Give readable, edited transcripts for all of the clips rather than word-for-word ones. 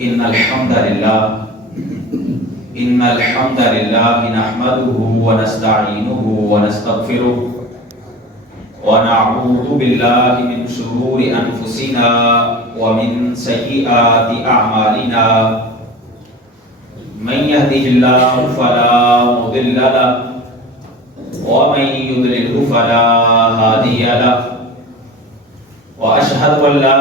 إن الحمد لله نحمده ونستعينه ونستغفره ونعوذ بالله من شرور أنفسنا ومن سيئات أعمالنا من يهده الله فلا مضل له ومن يضلله فلا هادي له وأشهد أن لا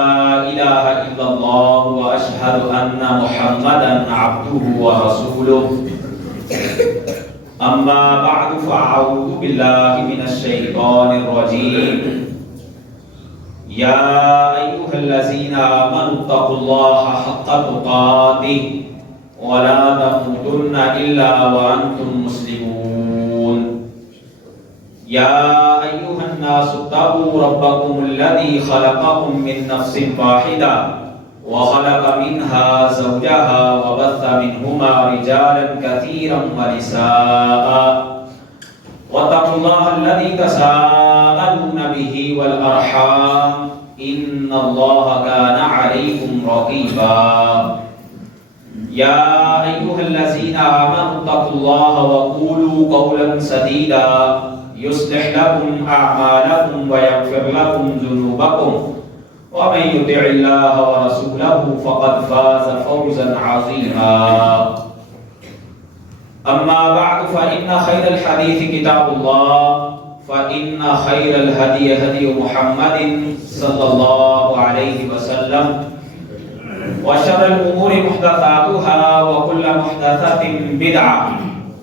إله إلا الله وأشهد أن محمدا عبده ورسوله أما بعد فأعوذ بالله من الشيطان الرجيم يا أيها الذين آمنوا اتقوا الله حق تقاته ولا تموتن إلا وأنتم مسلمون يا أيها الناس اتقوا ربكم الذي خلقكم من نفس واحدة وخلق منها زوجها وبث منهما رجالا كثيرا ونساء واتقوا الله الذي تساءلون به والأرحام إن الله كان عليكم رقيبا يا أيها الذين آمنوا اتقوا الله وقولوا قولا سديدا يصلح لكم أعمالكم ويغفر لكم ذنوبكم ومن يطع الله ورسوله فقد فاز فوزا عظيما أما بعد فإن خير الحديث كتاب الله فإن خير الهدي هدي محمد صلى الله عليه وسلم وشر الأمور محدثاتها وكل محدثة بدعة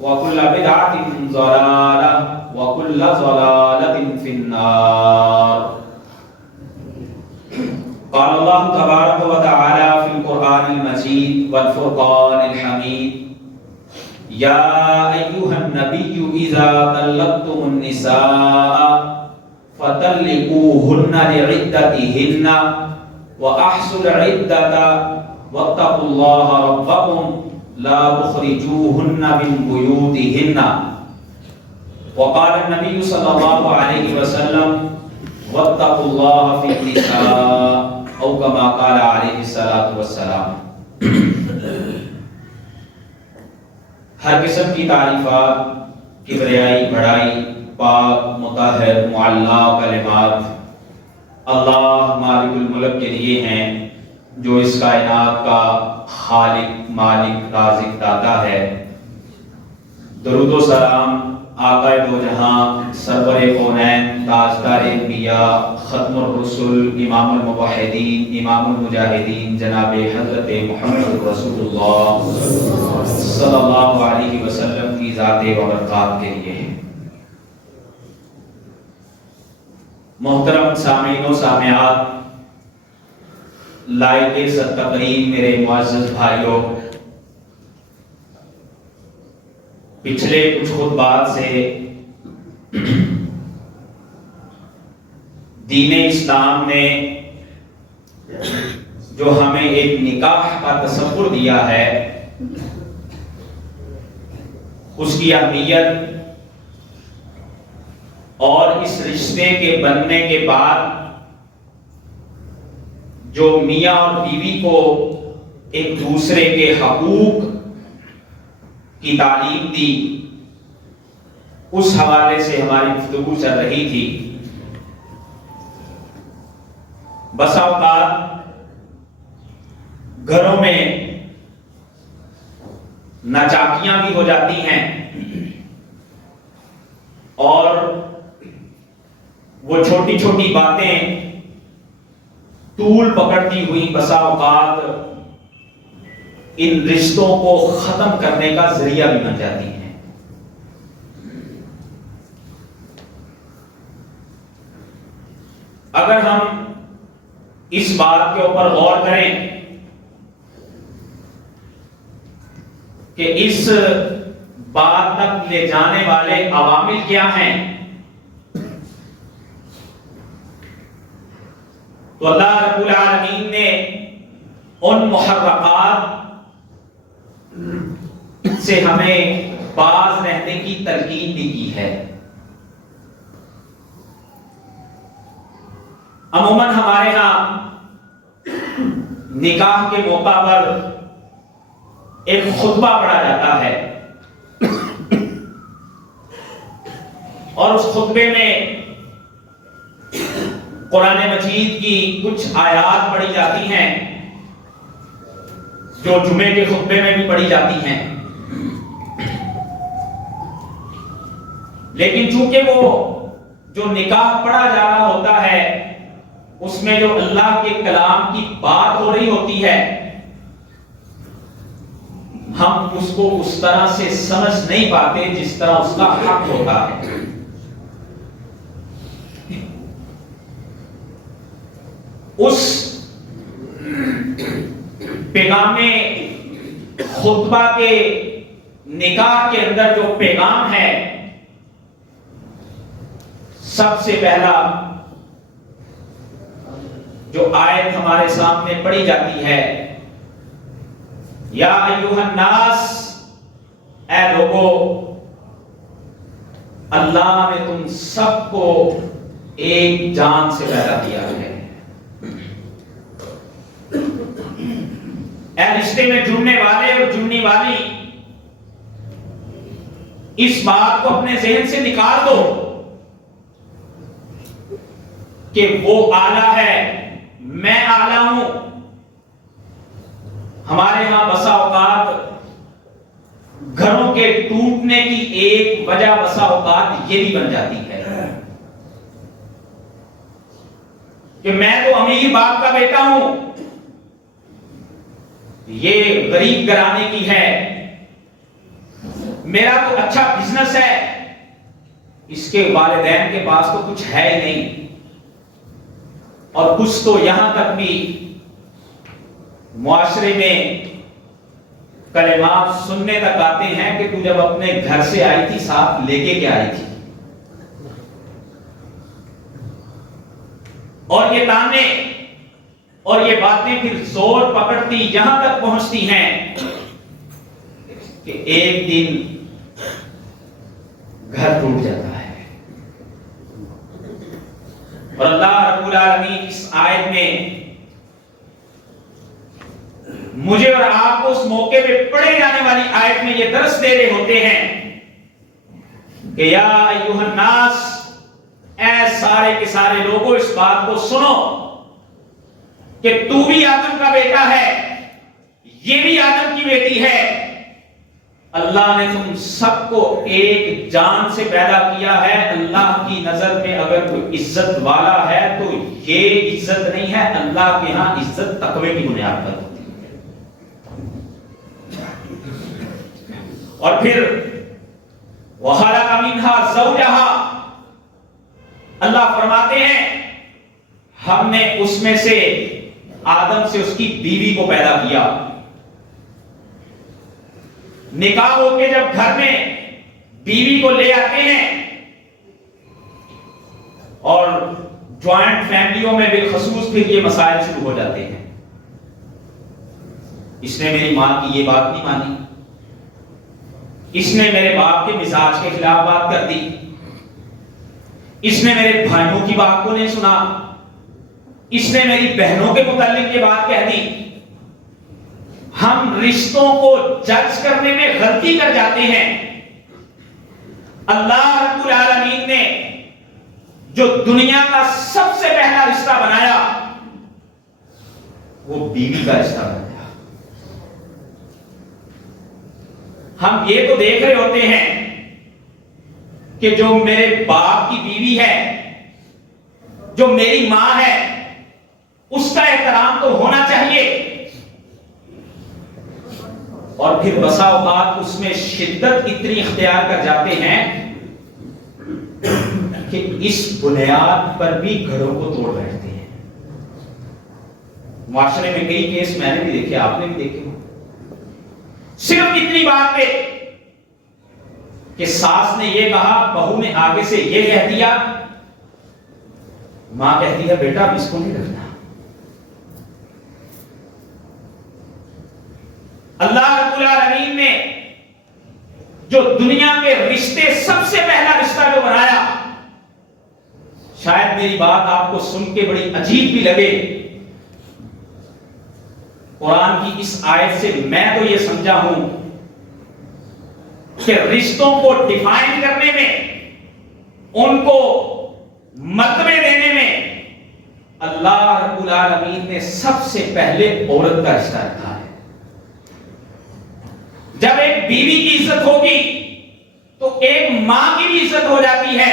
وكل بدعة ضلالة وكل ضلالة في النار قال الله تبارك وتعالى في القرآن المجيد والفرقان الحميد يا أيها النبي إذا طلقتم النساء فطلقوهن لعدتهن وأحصوا العدة واتقوا الله ربكم لا تخرجوهن من بيوتهن وقال النبي صلى الله عليه وسلم واتقوا الله في النساء او كما قال عليه الصلاة والسلام۔ ہر قسم کی تعریفات، کبریائی، بڑائی، پاک، مطہر، معلی کلمات اللہ مالک الملک کے لیے ہیں جو اس کائنات کا خالق، مالک، رازق، داتا ہے۔ درود و سلام آقا دو جہاں، سرور کونین، تاجدار انبیاء، ختم الرسل، امام الموحدین، امام المجاہدین، جناب حضرت محمد رسول اللہ صلی اللہ علیہ وسلم کی ذات و برکات کے لیے ہے۔ محترم سامعین و سامعات، لائق عزت تقریم میرے معزز بھائیوں، پچھلے کچھ خطبات سے دین اسلام نے جو ہمیں ایک نکاح کا تصور دیا ہے، اس کی اہمیت اور اس رشتے کے بننے کے بعد جو میاں اور بیوی کو ایک دوسرے کے حقوق کی تعلیم دی، اس حوالے سے ہماری گفتگو چل رہی تھی۔ بسا اوقات گھروں میں ناچاکیاں بھی ہو جاتی ہیں اور وہ چھوٹی چھوٹی باتیں طول پکڑتی ہوئی بسا اوقات ان رشتوں کو ختم کرنے کا ذریعہ بھی بن جاتی ہیں۔ اگر ہم اس بات کے اوپر غور کریں کہ اس بات تک لے جانے والے عوامل کیا ہیں، تو اللہ رب العالمین نے ان محرکات سے ہمیں باز رہنے کی تلقین بھی کی ہے۔ عموماً ہمارے ہاں نکاح کے موقع پر ایک خطبہ پڑھا جاتا ہے اور اس خطبے میں قرآن مجید کی کچھ آیات پڑھی جاتی ہیں جو جمعے کے خطبے میں بھی پڑھی جاتی ہیں، لیکن چونکہ وہ جو نکاح پڑھا جا رہا ہوتا ہے اس میں جو اللہ کے کلام کی بات ہو رہی ہوتی ہے، ہم اس کو اس طرح سے سمجھ نہیں پاتے جس طرح اس کا حق ہوتا ہے۔ اس پیغام خطبہ کے نکاح کے اندر جو پیغام ہے، سب سے پہلا جو آیت ہمارے سامنے پڑھی جاتی ہے، یا ایھا الناس، اے لوگو، اللہ نے تم سب کو ایک جان سے پیدا کیا ہے۔ اے رشتے میں جڑنے والے اور جڑنے والی، اس بات کو اپنے ذہن سے نکال دو کہ وہ اعلیٰ ہے، میں اعلیٰ ہوں۔ ہمارے ہاں بسا اوقات گھروں کے ٹوٹنے کی ایک وجہ بسا اوقات یہ بھی بن جاتی ہے کہ میں تو امیر باپ کا بیٹا ہوں، یہ غریب گھرانے کی ہے، میرا تو اچھا بزنس ہے، اس کے والدین کے پاس تو کچھ ہے ہی نہیں، اور کچھ تو یہاں تک بھی معاشرے میں کلمات سننے تک آتے ہیں کہ تو جب اپنے گھر سے آئی تھی ساتھ لے کے کیا آئی تھی، اور یہ تانے اور یہ باتیں پھر زور پکڑتی یہاں تک پہنچتی ہیں کہ ایک دن گھر ٹوٹ جاتا ہے۔ اور اللہ رب العالمین اس آیت میں مجھے اور آپ کو اس موقع پہ پڑھے جانے والی آیت میں یہ درس دے رہے ہوتے ہیں کہ یا ایھا الناس، اے سارے کے سارے لوگوں، اس بات کو سنو کہ تو بھی آدم کا بیٹا ہے، یہ بھی آدم کی بیٹی ہے، اللہ نے تم سب کو ایک جان سے پیدا کیا ہے۔ اللہ کی نظر میں اگر کوئی عزت والا ہے تو یہ عزت نہیں ہے، اللہ کے ہاں عزت تقوی کی بنیاد پر ہوتی ہے۔ اور پھر وَخَلَقَ مِنْهَا زَوْجَهَا، اللہ فرماتے ہیں ہم نے اس میں سے آدم سے اس کی بیوی کو پیدا کیا۔ نکاح ہو کے جب گھر میں بیوی کو لے آتے ہیں، اور جوائنٹ فیملیوں میں بالخصوص پھر یہ مسائل شروع ہو جاتے ہیں، اس نے میری ماں کی یہ بات نہیں مانی، اس نے میرے باپ کے مزاج کے خلاف بات کر دی، اس نے میرے بھائیوں کی بات کو نہیں سنا، اس نے میری بہنوں کے متعلق یہ بات کہہ دی۔ ہم رشتوں کو جج کرنے میں غلطی کر جاتے ہیں۔ اللہ رب العالمین نے جو دنیا کا سب سے پہلا رشتہ بنایا وہ بیوی کا رشتہ بنایا۔ ہم یہ تو دیکھ رہے ہوتے ہیں کہ جو میرے باپ کی بیوی ہے، جو میری ماں ہے، اس کا احترام تو ہونا چاہیے، اور پھر بسا اوقات اس میں شدت اتنی اختیار کر جاتے ہیں کہ اس بنیاد پر بھی گھروں کو توڑ بیٹھتے ہیں۔ معاشرے میں کئی کیس میں نے بھی دیکھے، آپ نے بھی دیکھے، صرف اتنی بات پہ کہ ساس نے یہ کہا، بہو نے آگے سے یہ کہہ دیا، ماں کہتی ہے بیٹا اب اس کو نہیں رکھنا۔ اللہ رب العالمین نے جو دنیا کے رشتے سب سے پہلا رشتہ جو بنایا، شاید میری بات آپ کو سن کے بڑی عجیب بھی لگے، قرآن کی اس آیت سے میں تو یہ سمجھا ہوں کہ رشتوں کو ڈیفائن کرنے میں، ان کو مرتبے دینے میں اللہ رب العالمین نے سب سے پہلے عورت کا رشتہ رکھا ہے۔ جب ایک بیوی کی عزت ہوگی تو ایک ماں کی بھی عزت ہو جاتی ہے،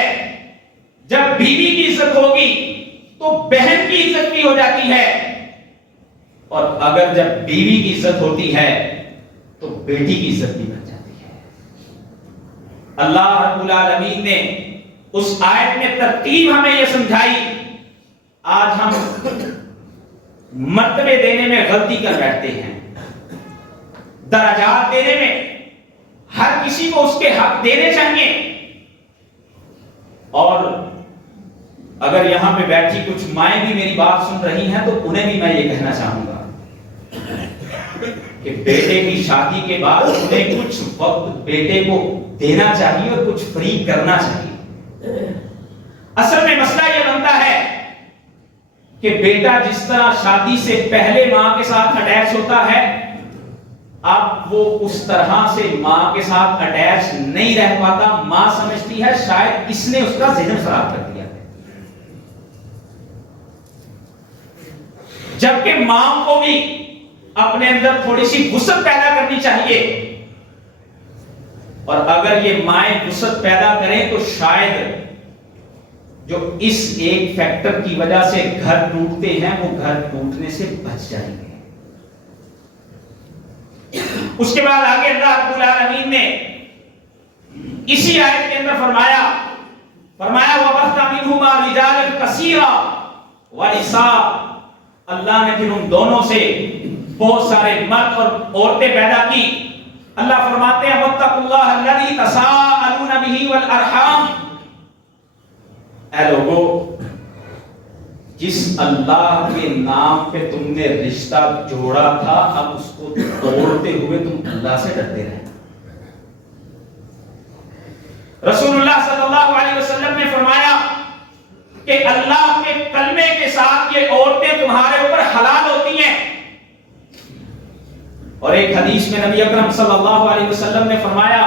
جب بیوی کی عزت ہوگی تو بہن کی عزت بھی ہو جاتی ہے، اور اگر جب بیوی کی عزت ہوتی ہے تو بیٹی کی عزت بھی بن جاتی ہے۔ اللہ رب العالمین نے اس آیت میں ترتیب ہمیں یہ سمجھائی، آج ہم مرتبے دینے میں غلطی کر بیٹھتے ہیں، درجات دینے میں ہر کسی کو اس کے حق دینے چاہیے۔ اور اگر یہاں پہ بیٹھی کچھ مائیں بھی میری بات سن رہی ہیں تو انہیں بھی میں یہ کہنا چاہوں گا کہ بیٹے کی شادی کے بعد انہیں کچھ وقت بیٹے کو دینا چاہیے اور کچھ فری کرنا چاہیے۔ اصل میں مسئلہ یہ بنتا ہے کہ بیٹا جس طرح شادی سے پہلے ماں کے ساتھ اٹیچ ہوتا ہے، اب وہ اس طرح سے ماں کے ساتھ اٹیچ نہیں رہ پاتا۔ ماں سمجھتی ہے شاید اس نے اس کا ذہن خراب کر دیا، جبکہ ماں کو بھی اپنے اندر تھوڑی سی وسعت پیدا کرنی چاہیے، اور اگر یہ مائیں وسعت پیدا کریں تو شاید جو اس ایک فیکٹر کی وجہ سے گھر ٹوٹتے ہیں وہ گھر ٹوٹنے سے بچ جائیں گے۔ اس کے بعد آگے اللہ رب العالمین نے اسی آیت کے اندر فرمایا وَبَثَّ مِنْهُمَا رِجَالًا كَثِيرًا وَنِسَاءً، اللہ نے پھر ان دونوں سے بہت سارے مرد اور عورتیں پیدا کی۔ اللہ فرماتے ہیں وَاتَّقُوا اللَّهَ الَّذِي تَسَاءَلُونَ بِهِ وَالْأَرْحَامَ، اے لوگو جس اللہ کے نام پہ تم نے رشتہ جوڑا تھا، اب اس کو توڑتے ہوئے تم اللہ سے ڈرتے رہے۔ رسول اللہ صلی اللہ علیہ وسلم نے فرمایا کہ اللہ کے کلمے کے ساتھ یہ عورتیں تمہارے اوپر حلال ہوتی ہیں، اور ایک حدیث میں نبی اکرم صلی اللہ علیہ وسلم نے فرمایا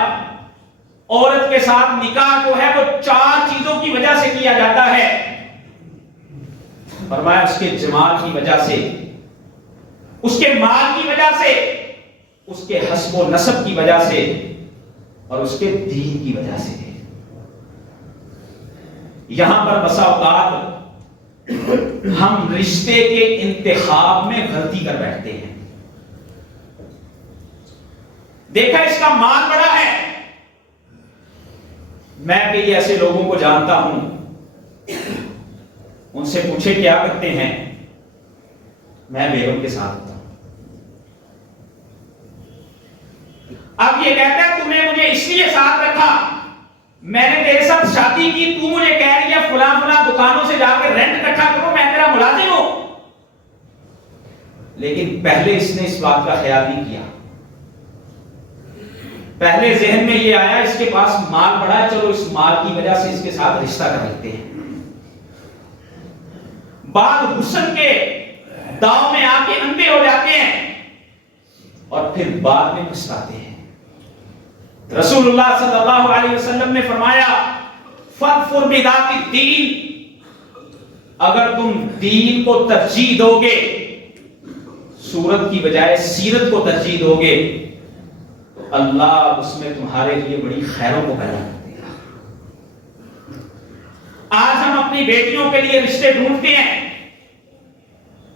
عورت کے ساتھ نکاح جو ہے وہ 4 چیزوں کی وجہ سے کیا جاتا ہے۔ فرمایا اس کے جمال کی وجہ سے، اس کے مال کی وجہ سے، اس کے حسب و نسب کی وجہ سے، اور اس کے دین کی وجہ سے۔ یہاں پر بسا اوقات ہم رشتے کے انتخاب میں غلطی کر بیٹھتے ہیں۔ دیکھا اس کا مال بڑا ہے، میں کئی ایسے لوگوں کو جانتا ہوں، ان سے پوچھے کیا کرتے ہیں، میں بیگم کے ساتھ ہوتا ہوں۔ اب یہ کہتا ہے تم نے مجھے اس لیے ساتھ رکھا، میں نے تیرے ساتھ شادی کی، تو مجھے کہہ رہی ہے فلاں فلاں دکانوں سے جا کے رینٹ اکٹھا کرو، میں تیرا ملازم ہوں۔ لیکن پہلے اس نے اس بات کا خیال نہیں کیا، پہلے ذہن میں یہ آیا اس کے پاس مال بڑا ہے، چلو اس مال کی وجہ سے اس کے ساتھ رشتہ کر لیتے ہیں۔ بعد حسن کے داؤ میں آ کے اندھے ہو جاتے ہیں اور پھر بعد میں پچھتاتے ہیں۔ رسول اللہ صلی اللہ علیہ وسلم نے فرمایا فَاظْفَرْ بِذَاتِ الدِّینِ، اگر تم دین کو ترجیح دو گے، صورت کی بجائے سیرت کو ترجیح دو گے، تو اللہ اس میں تمہارے لیے بڑی خیروں کو پیدا کر دے گا۔ آج ہم اپنی بیٹیوں کے لیے رشتے ڈھونڈتے ہیں،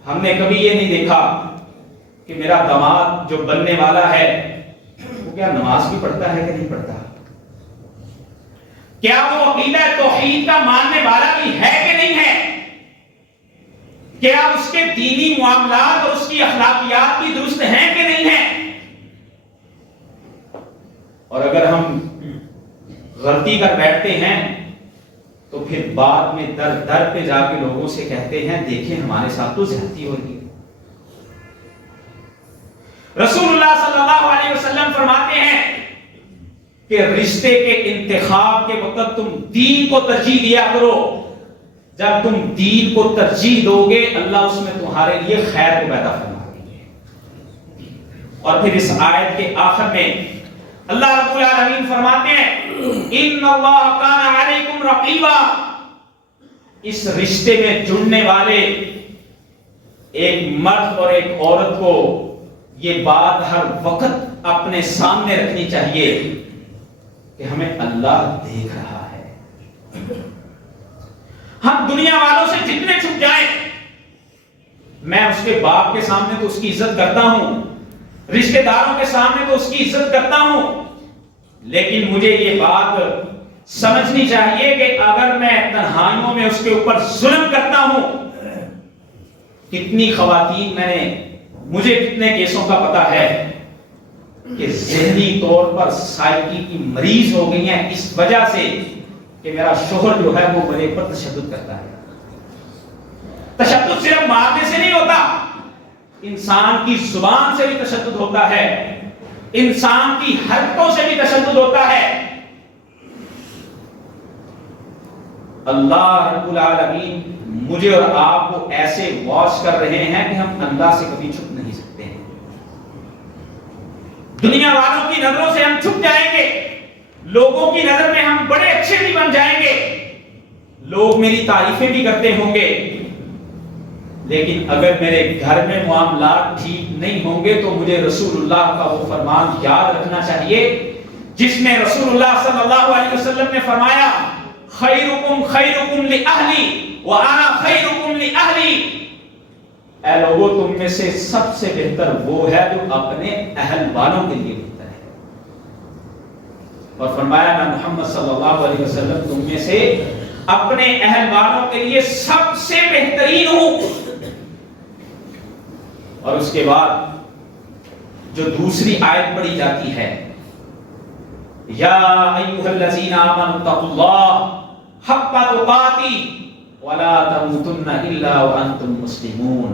ہم نے کبھی یہ نہیں دیکھا کہ میرا داماد جو بننے والا ہے وہ کیا نماز بھی پڑھتا ہے کہ نہیں پڑھتا، کیا وہ عقیدہ توحید کا ماننے والا بھی ہے کہ نہیں ہے، کیا اس کے دینی معاملات اور اس کی اخلاقیات بھی درست ہیں کہ نہیں ہیں۔ اور اگر ہم غلطی کر بیٹھتے ہیں تو پھر بعد میں در در پہ جا کے لوگوں سے کہتے ہیں دیکھیں ہمارے ساتھ تو زیادتی ہو رہی ہے۔ رسول اللہ صلی اللہ علیہ وسلم فرماتے ہیں کہ رشتے کے انتخاب کے وقت تم دین کو ترجیح دیا کرو، جب تم دین کو ترجیح دو گے اللہ اس میں تمہارے لیے خیر کو پیدا فرما دیں گے۔ اور پھر اس آیت کے آخر میں اللہ رب العالمین فرماتے ہیں ان اللہ کان علیکم رقیبا. اس رشتے میں جڑنے والے ایک مرد اور ایک عورت کو یہ بات ہر وقت اپنے سامنے رکھنی چاہیے کہ ہمیں اللہ دیکھ رہا ہے. ہم دنیا والوں سے جتنے چھپ جائیں، میں اس کے باپ کے سامنے تو اس کی عزت کرتا ہوں، رشتہ داروں کے سامنے تو اس کی عزت کرتا ہوں، لیکن مجھے یہ بات سمجھنی چاہیے کہ اگر میں تنہائیوں میں اس کے اوپر ظلم کرتا ہوں، کتنی خواتین مجھے کتنے کیسوں کا پتا ہے کہ ذہنی طور پر سائیکی کی مریض ہو گئی ہیں اس وجہ سے کہ میرا شوہر جو ہے وہ میرے پر تشدد کرتا ہے. تشدد صرف مارنے سے نہیں ہوتا، انسان کی زبان سے بھی تشدد ہوتا ہے، انسان کی حرکتوں سے بھی تشدد ہوتا ہے. اللہ رب العالمین مجھے اور آپ کو ایسے واش کر رہے ہیں کہ ہم اللہ سے کبھی چھپ نہیں سکتے ہیں. دنیا والوں کی نظروں سے ہم چھپ جائیں گے، لوگوں کی نظر میں ہم بڑے اچھے بھی بن جائیں گے، لوگ میری تعریفیں بھی کرتے ہوں گے، لیکن اگر میرے گھر میں معاملات ٹھیک نہیں ہوں گے تو مجھے رسول اللہ کا وہ فرمان یاد رکھنا چاہیے جس میں رسول اللہ صلی اللہ علیہ وسلم نے فرمایا خیرکم خیرکم لأہلی وَأَنَا خَيْرُكُمْ لِأَهْلِي. اے لوگوں، تم میں سے سب سے بہتر وہ ہے جو اپنے اہل والوں کے لیے بہتر ہے. اور فرمایا میں محمد صلی اللہ علیہ وسلم تم میں سے اپنے اہل والوں کے لیے سب سے بہترین ہوں. اور اس کے بعد جو دوسری آیت پڑھی جاتی ہے یا ایھا الذین آمنوا اتقوا اللہ حق تقاتی وَلَا تَمُوتُنَّ إِلَّا وَأَنْتُمْ مُسْلِمُونَ.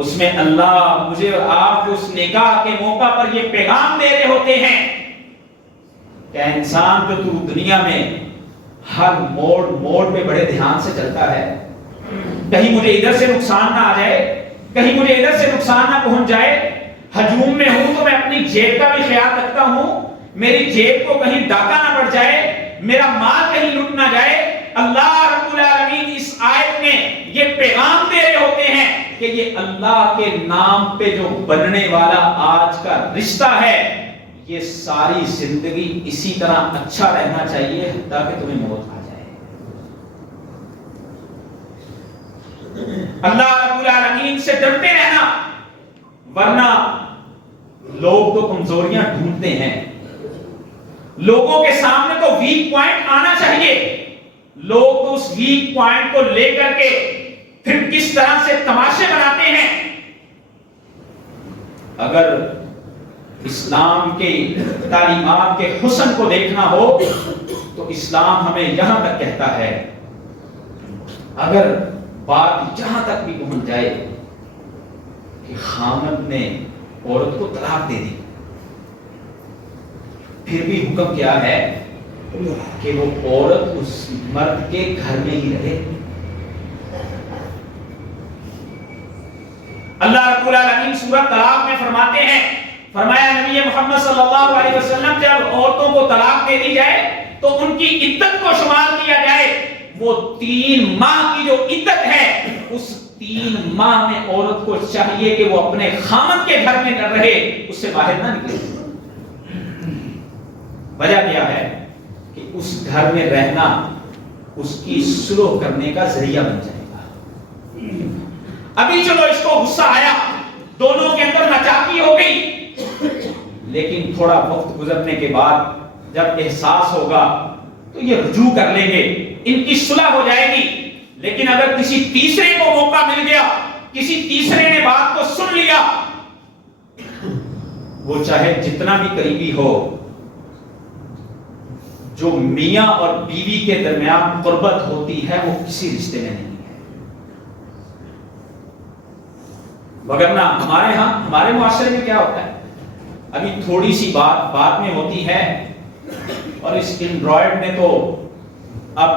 اس میں اللہ مجھے اور آپ کو اس نکاح کے موقع پر یہ پیغام دے رہے ہوتے ہیں کہ انسان جو تو دنیا میں ہر موڑ پہ بڑے دھیان سے چلتا ہے، کہیں مجھے ادھر سے نقصان نہ آ جائے، کہیں مجھے ادھر سے نقصان نہ پہنچ جائے. ہجوم میں ہوں تو میں اپنی جیب کا بھی خیال رکھتا ہوں، میری جیب کو کہیں ڈاکہ نہ پڑ جائے، میرا مال کہیں لٹ نہ جائے. اللہ رب العالمین اس آیت میں یہ پیغام دے رہے ہوتے ہیں کہ یہ اللہ کے نام پہ جو بننے والا آج کا رشتہ ہے، یہ ساری زندگی اسی طرح اچھا رہنا چاہیے حتیٰ کہ تمہیں موت آ جائے. اللہ رب العالمین سے ڈرتے رہنا، ورنہ لوگ تو کمزوریاں ڈھونڈتے ہیں، لوگوں کے سامنے تو ویک پوائنٹ آنا چاہیے، لوگ تو اس ویک پوائنٹ کو لے کر کے پھر کس طرح سے تماشے بناتے ہیں. اگر اسلام کے تعلیمات کے حسن کو دیکھنا ہو تو اسلام ہمیں یہاں تک کہتا ہے، اگر بات یہاں تک بھی پہنچ جائے کہ خاوند نے عورت کو طلاق دے دی، پھر بھی حکم کیا ہے کہ وہ عورت اس مرد کے گھر میں ہی رہے. اللہ رب العالمین سورہ طلاق میں فرماتے ہیں، فرمایا نبی محمد صلی اللہ علیہ وسلم جب عورتوں کو طلاق دے دی جائے تو ان کی عدت کو شمار کیا جائے. وہ 3 ماہ کی جو عدت ہے، اس 3 ماہ میں عورت کو چاہیے کہ وہ اپنے خاوند کے گھر میں رہے، اس سے باہر نہ نکلے. وجہ کیا ہے کہ اس گھر میں رہنا اس کی صلح کرنے کا ذریعہ بن جائے گا. ابھی چلو اس کو غصہ آیا، دونوں کے اندر ناچاکی ہو گئی، لیکن تھوڑا وقت گزرنے کے بعد جب احساس ہوگا تو یہ رجوع کر لیں گے، ان کی صلح ہو جائے گی. لیکن اگر کسی تیسرے کو موقع مل گیا، کسی تیسرے نے بات کو سن لیا، وہ چاہے جتنا بھی قریبی ہو، جو میاں اور بیوی کے درمیان قربت ہوتی ہے وہ کسی رشتے میں نہیں ہے. وگرنہ ہمارے ہاں ہمارے معاشرے میں کیا ہوتا ہے، ابھی تھوڑی سی بات میں ہوتی ہے، اور اس اینڈرائڈ نے تو اب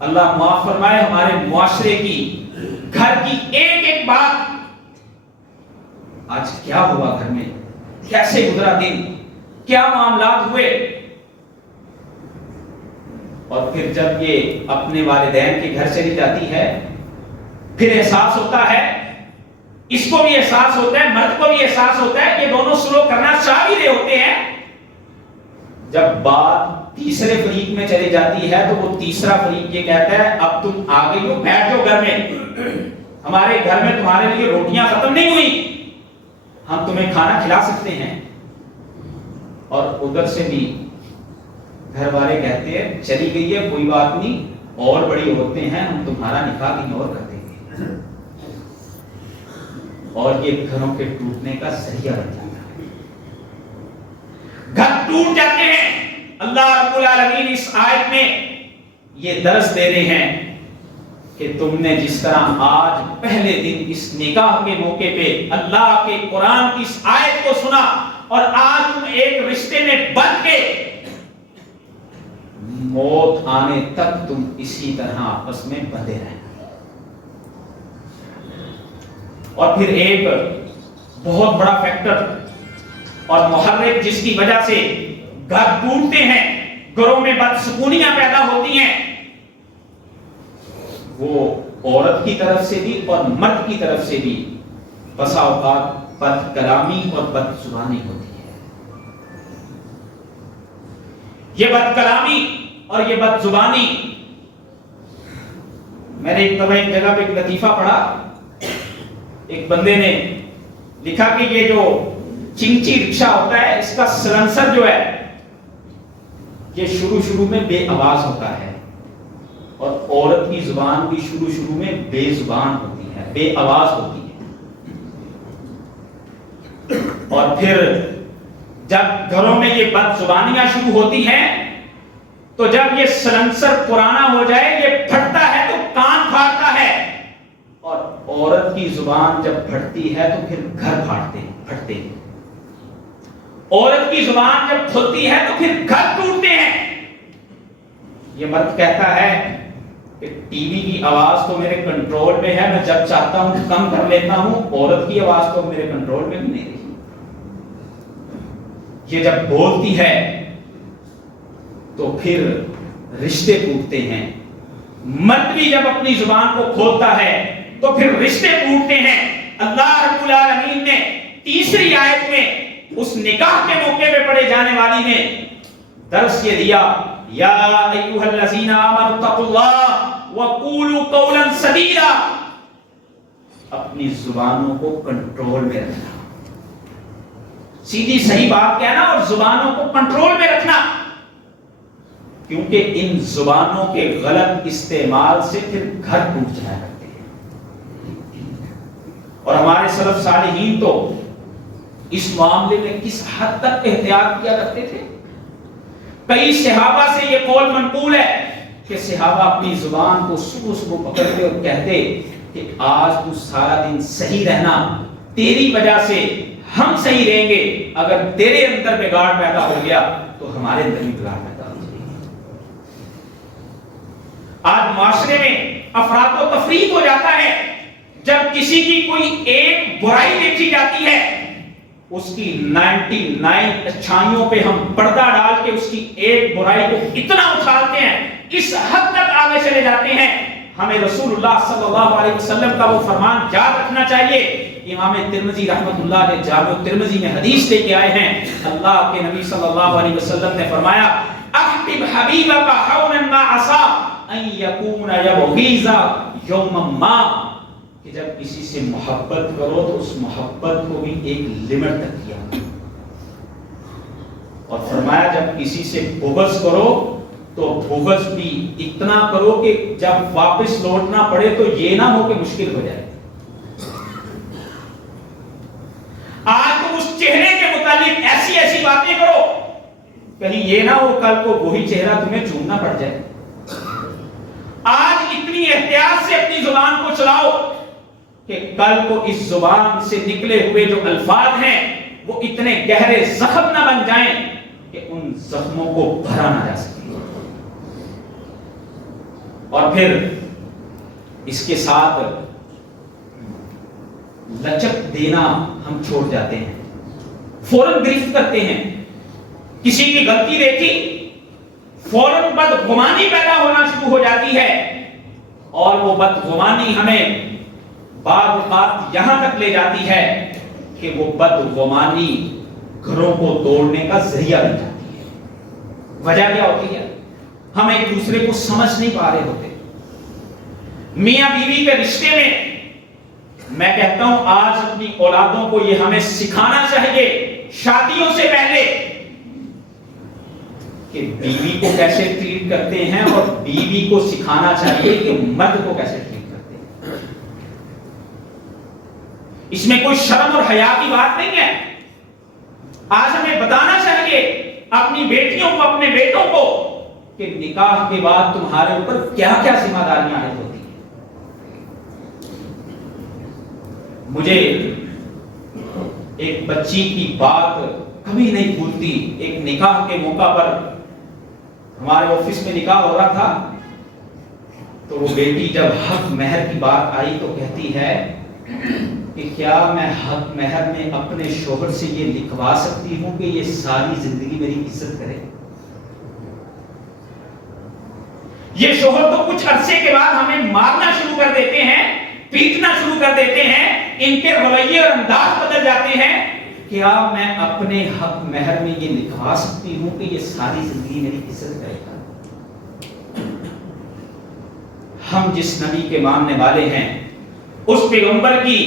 اللہ معاف فرمائے ہمارے معاشرے کی گھر کی ایک ایک بات آج کیا ہوا گھر میں، کیسے گزرا دن، کیا معاملات ہوئے. اور پھر جب یہ اپنے والدین کے گھر چلی جاتی ہے پھر احساس ہوتا ہے، اس کو بھی احساس ہوتا ہے، مرد کو بھی احساس ہوتا ہے، یہ دونوں سلو کرنا چاہ بھی رہے ہوتے ہیں. جب بات تیسرے فریق میں چلی جاتی ہے تو وہ تیسرا فریق یہ کہتا ہے اب تم آ گئی ہو، بیٹھ جاؤ گھر میں، ہمارے گھر میں تمہارے لیے روٹیاں ختم نہیں ہوئی، ہم تمہیں کھانا کھلا سکتے ہیں. اور ادھر سے بھی گھر والے کہتے ہیں چلی گئی ہے کوئی بات نہیں، اور بڑی عورتیں ہیں، ہم تمہارا نکاح کہیں اور کر دیں گے. اور یہ گھروں کے ٹوٹنے کا ذریعہ بن جاتا ہے، گھر ٹوٹ جاتے ہیں. اللہ رب العالمین اس آیت میں یہ درس دے رہے ہیں کہ تم نے جس طرح آج پہلے دن اس نکاح کے موقع پہ اللہ کے قرآن کی اس آیت کو سنا اور آج تم ایک رشتے میں بندھ کے موت آنے تک تم اسی طرح آپس میں بندھے رہے. اور پھر ایک بہت بڑا فیکٹر اور محرک جس کی وجہ سے گھر ٹوٹتے ہیں، گھروں میں بدسکونیاں پیدا ہوتی ہیں، وہ عورت کی طرف سے بھی اور مرد کی طرف سے بھی بسا اوقات بد کلامی اور بد زبانی ہوتی ہے. یہ بد کلامی اور یہ بد زبانی، میں نے ایک دفعہ ایک جگہ پہ ایک لطیفہ پڑھا، ایک بندے نے لکھا کہ یہ جو چنچی رکشہ ہوتا ہے اس کا سلنسر جو ہے یہ شروع میں بے آواز ہوتا ہے، اور عورت کی زبان بھی شروع میں بے زبان ہوتی ہے، بے آواز ہوتی ہے. اور پھر جب گھروں میں یہ بد زبانیاں شروع ہوتی ہیں تو جب یہ سلنسر پرانا ہو جائے یہ پھٹتا ہے تو کان پھاڑتا ہے، اور عورت کی زبان جب پھٹتی ہے تو پھر گھر پھٹتے ہیں. عورت کی زبان جب کھلتی ہے تو پھر گھر ٹوٹتے ہیں. یہ مرد کہتا ہے کہ ٹی وی کی آواز تو میرے کنٹرول میں ہے، میں جب چاہتا ہوں کم کر لیتا ہوں، عورت کی آواز تو میرے کنٹرول میں بھی نہیں رہی. یہ جب بولتی ہے تو پھر رشتے ٹوٹتے ہیں. مرد بھی جب اپنی زبان کو کھولتا ہے تو پھر رشتے ٹوٹتے ہیں. اللہ رب العالمین نے تیسری آیت میں اس نکاح کے موقع پہ پڑھے جانے والی نے درس یہ دیا، یا ایھا الذین آمنوا اتقوا اللہ وقولوا قولا سدیدا. اپنی زبانوں کو کنٹرول میں رکھنا، سیدھی صحیح بات کہنا اور زبانوں کو کنٹرول میں رکھنا، کیونکہ ان زبانوں کے غلط استعمال سے پھر گھر ٹوٹ جایا کرتے ہیں. اور ہمارے سلف صالحین تو اس معاملے میں کس حد تک احتیاط کیا کرتے تھے. کئی صحابہ سے یہ قول منقول ہے کہ صحابہ اپنی زبان کو صبح پکڑتے اور کہتے کہ آج تو سارا دن صحیح رہنا، تیری وجہ سے ہم صحیح رہیں گے، اگر تیرے اندر بگاڑ پیدا ہو گیا تو ہمارے اندر بھی بگاڑ پیدا ہو جائے گی. آج معاشرے میں افراط و تفریق ہو جاتا ہے. جب کسی کی کوئی ایک برائی دیکھی جاتی ہے اس کی 99 اچھائیوں پہ ہم پردہ ڈال کے اس کی ایک برائی کو اتنا اچھالتے ہیں، اس حد تک آگے چلے جاتے ہیں. ہمیں رسول اللہ صلی اللہ علیہ وسلم کا وہ فرمان یاد رکھنا چاہیے. امام ترمذی رحمۃ اللہ علیہ جامع ترمذی میں حدیث لے کے آئے ہیں. اللہ کے نبی صلی اللہ علیہ وسلم نے فرمایا احبب حبیبک حونا ما عصا ان یکون یبغیض یوما ما، کہ جب کسی سے محبت کرو تو اس محبت کو بھی ایک لمٹ تک کیا، اور فرمایا جب کسی سے بغض کرو تو بغض بھی اتنا کرو کہ جب واپس لوٹنا پڑے تو یہ نہ ہو کہ مشکل ہو جائے. آج تم اس چہرے کے متعلق ایسی باتیں کرو کہیں یہ نہ ہو کل کو وہی چہرہ تمہیں چومنا پڑ جائے. آج اتنی احتیاط سے اپنی زبان کو چلاؤ کہ کل کو اس زبان سے نکلے ہوئے جو الفاظ ہیں وہ اتنے گہرے زخم نہ بن جائیں کہ ان زخموں کو بھرا نہ جا سکے. اور پھر اس کے ساتھ لچک دینا ہم چھوڑ جاتے ہیں، فوراً گرفت کرتے ہیں. کسی کی غلطی دیکھی فوراً بدگمانی پیدا ہونا شروع ہو جاتی ہے، اور وہ بدگمانی ہمیں بعض اوقات یہاں تک لے جاتی ہے کہ وہ بدگمانی گھروں کو توڑنے کا ذریعہ بن جاتی ہے. وجہ کیا ہوتی ہے؟ ہم ایک دوسرے کو سمجھ نہیں پا رہے ہوتے. میاں بیوی کے رشتے میں کہتا ہوں آج اپنی اولادوں کو یہ ہمیں سکھانا چاہیے شادیوں سے پہلے کہ بیوی کو کیسے ٹریٹ کرتے ہیں، اور بیوی کو سکھانا چاہیے کہ مرد کو کیسے ٹریٹ کرتے ہیں. اس میں کوئی شرم اور حیا کی بات نہیں ہے. آج ہمیں بتانا چاہیے اپنی بیٹیوں کو، اپنے بیٹوں کو کہ نکاح کے بعد تمہارے اوپر کیا کیا ذمہ داریاں عائد ہوتی ہیں. مجھے ایک بچی کی بات کبھی نہیں بھولتی. ایک نکاح کے موقع پر ہمارے آفس میں نکاح ہو رہا تھا، تو وہ بیٹی جب حق مہر کی بات آئی تو کہتی ہے کہ کیا میں حق مہر میں اپنے شوہر سے یہ لکھوا سکتی ہوں کہ یہ ساری زندگی میری عزت کرے. یہ شوہر تو کچھ عرصے کے بعد ہمیں مارنا شروع کر دیتے ہیں، پیٹنا شروع کر دیتے ہیں، ان کے رویے اور انداز بدل جاتے ہیں. کیا میں اپنے حق مہر میں یہ لکھوا سکتی ہوں کہ یہ ساری زندگی میری عزت کرے گا؟ ہم جس نبی کے ماننے والے ہیں اس پیغمبر کی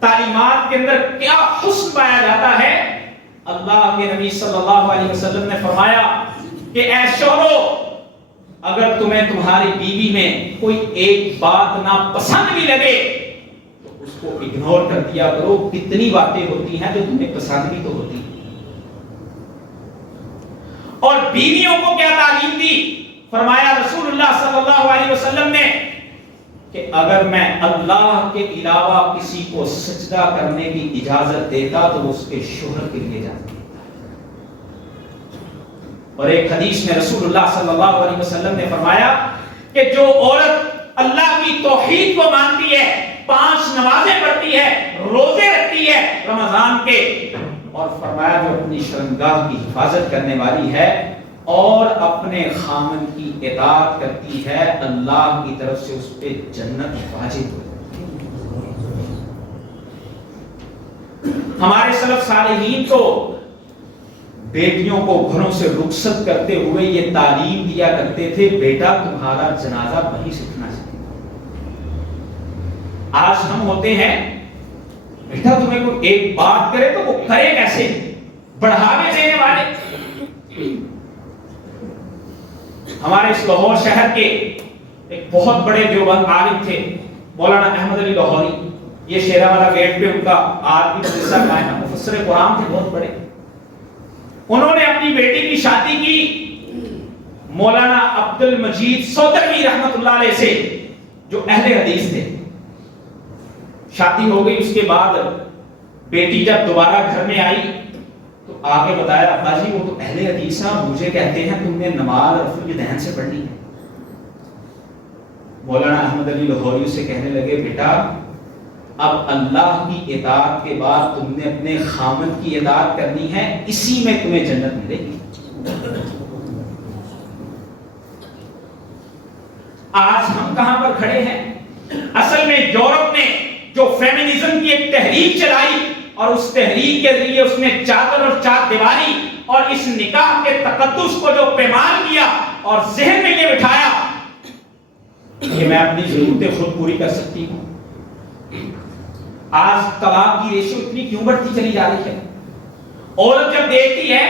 تعلیمات کے اندر کیا حسن پایا جاتا ہے. اللہ کے نبی صلی اللہ علیہ وسلم نے فرمایا کہ اے شوہرو، اگر تمہیں تمہاری بیوی میں کوئی ایک بات ناپسند بھی لگے تو اس کو اگنور کر دیا کرو. کتنی باتیں ہوتی ہیں جو تمہیں پسند بھی تو ہوتی ہیں. اور بیویوں کو کیا تعلیم دی؟ فرمایا رسول اللہ صلی اللہ علیہ وسلم نے کہ اگر میں اللہ کے علاوہ کسی کو سجدہ کرنے کی اجازت دیتا تو وہ اس کے شوہر کے لیے اجازت دیتا. اور ایک حدیث میں رسول اللہ صلی اللہ علیہ وسلم نے فرمایا کہ جو عورت اللہ کی توحید کو مانتی ہے، 5 نمازیں پڑھتی ہے، روزے رکھتی ہے رمضان کے، اور فرمایا جو اپنی شرمگاہ کی حفاظت کرنے والی ہے اور اپنے خامن کی اطاعت کرتی ہے، اللہ کی طرف سے اس پہ جنت واجب ہو جاتی ہے. ہمارے سلف صالحین تو بیٹیوں کو گھروں سے رخصت کرتے ہوئے یہ تعلیم دیا کرتے تھے، بیٹا تمہارا جنازہ وہیں سے اٹھنا چاہیے. آج ہم ہوتے ہیں بیٹا تمہیں کوئی ایک بات کرے تو وہ کرے کیسے، بڑھاوے دینے والے. ہمارے اس لاہور شہر کے ایک بہت بڑے دیوبند عالم تھے مولانا احمد علی لاہوری. یہ شیرا والا گیٹ پہ ان کا آج بھی مدرسہ قائم ہے. مفسر قرآن تھے بہت بڑے. انہوں نے اپنی بیٹی کی شادی کی مولانا عبد المجید سودروی رحمت اللہ علیہ سے، جو اہل حدیث تھے. شادی ہو گئی، اس کے بعد بیٹی جب دوبارہ گھر میں آئی تو آگے بتایا ابا جی وہ تو اہل حدیث ہیں، مجھے کہتے ہیں تم نے نماز رفع الیدین سے پڑھنی ہے. مولانا احمد علی لاہوری سے کہنے لگے بیٹا اب اللہ کی اطاعت کے بعد تم نے اپنے خامن کی اطاعت کرنی ہے، اسی میں تمہیں جنت ملے گی. آج ہم کہاں پر کھڑے ہیں؟ اصل میں یورپ نے جو فیمنزم کی ایک تحریک چلائی اور اس تحریک کے ذریعے اس نے چادر اور چار دیواری اور اس نکاح کے تقدس کو جو پیمان کیا اور ذہن میں یہ بٹھایا کہ میں اپنی ضرورتیں خود پوری کر سکتی ہوں. آج طلاق کی ریشو اتنی کیوں بڑھتی چلی جا رہی ہے؟ عورت جب دیکھتی ہے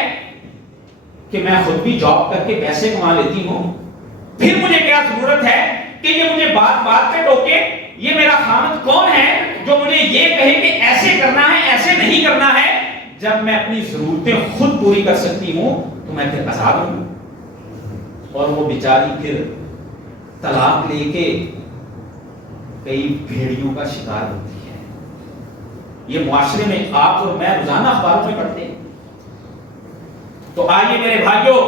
کہ میں خود بھی جاب کر کے پیسے کما لیتی ہوں، پھر مجھے کیا ضرورت ہے کہ یہ مجھے بات بات پہ ٹوکے. یہ میرا خامد کون ہے جو مجھے یہ کہے کہ ایسے کرنا ہے ایسے نہیں کرنا ہے؟ جب میں اپنی ضرورتیں خود پوری کر سکتی ہوں تو میں پھر آزاد ہوں. اور وہ بیچاری پھر طلاق لے کے کئی بھیڑیوں کا شکار ہوتی ہے. یہ معاشرے میں آپ اور میں روزانہ اخباروں میں پڑھتے ہیں. تو آئیے میرے بھائیوں،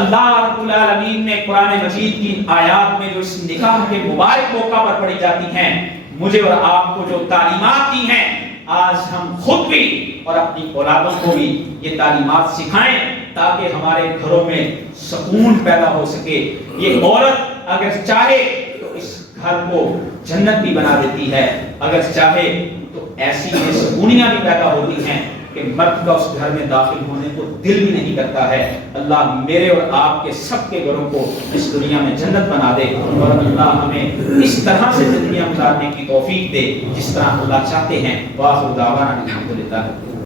اللہ رب العالمین نے قرآن مجید کی آیات میں جو اس نکاح کے مبارک موقع پر پڑھی جاتی ہیں مجھے اور آپ کو جو تعلیمات دی ہیں آج ہم خود بھی اور اپنی اولادوں کو بھی یہ تعلیمات سکھائیں تاکہ ہمارے گھروں میں سکون پیدا ہو سکے۔ یہ عورت اگر چاہے تو اس گھر کو جنت بھی بنا دیتی ہے، اگر چاہے تو ایسی بے سکونیاں بھی پیدا ہوتی ہیں کہ مرد کا اس گھر میں داخل ہونے کو دل بھی نہیں کرتا ہے۔ اللہ میرے اور آپ کے سب کے گھروں کو اس دنیا میں جنت بنا دے، اور اللہ ہمیں اس طرح سے زندگیاں گزارنے کی توفیق دے جس طرح اللہ چاہتے ہیں۔ وآخر دعوانا الحمدللہ۔